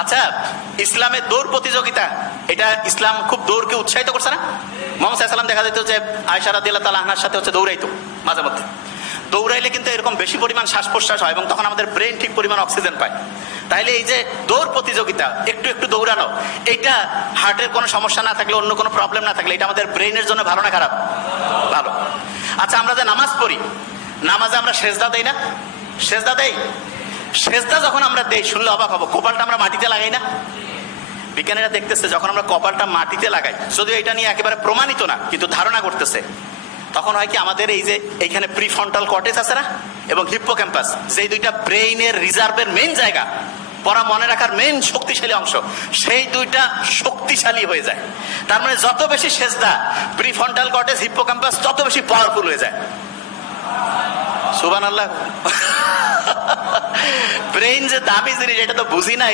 আচ্ছা, ইসলামের দৌড় প্রতিযোগিতা, এটা ইসলাম খুব দৌড়কে উৎসাহিত করছে না? মুহাম্মদ সাল্লাল্লাহু আলাইহি ওয়াসাল্লাম দেখা যেত যে আয়েশা রাদিয়াল্লাহু তাআলা আনহার সাথে দৌড়াইতো মাঝে মধ্যে। দৌড়াইলে কিন্তু এরকম বেশি পরিমাণ শ্বাস প্রশ্বাস হয় এবং তখন আমাদের ব্রেন ঠিক পরিমাণ অক্সিজেন পায়। তাইলে এই যে দৌড় প্রতিযোগিতা, একটু একটু দৌড়ানো, এইটা হার্টের কোনো সমস্যা না থাকলে, অন্য কোনো প্রবলেম না থাকলে, এটা আমাদের ব্রেনের জন্য ভালো না খারাপ? ভালো। আচ্ছা, আমরা যে নামাজ পড়ি, নামাজে আমরা সেজদা দেই না? সেজদা দেই। সেজদা যখন আমরা দেই, শুনলে অবাক হবো, কপালটা আমরা মাটিতে লাগাই না? বিজ্ঞানীরা দেখতেছে যখন আমরা কপালটা মাটিতে লাগাই, যদিও এটা নিয়ে একেবারে প্রমাণিত না, কিন্তু ধারণা করতেছে, তখন হয় কি আমাদের এই যে এইখানে প্রিফ্রন্টাল কর্টেক্স আছে না এবং হিপ্পোক্যাম্পাস, যেই দুইটা ব্রেইনের রিজার্ভের মেইন জায়গা, পড়া মনে রাখার মেইন শক্তিশালী অংশ, সেই দুইটা শক্তিশালী হয়ে যায়। তার মানে যত বেশি সেজদা, প্রিফ্রন্টাল কর্টেক্স, হিপ্পোক্যাম্পাস তত বেশি পাওয়ারফুল হয়ে যায়। সুবহানাল্লাহ। ব্রেইন যে দামি জিনিস, এটা তো বুঝি না।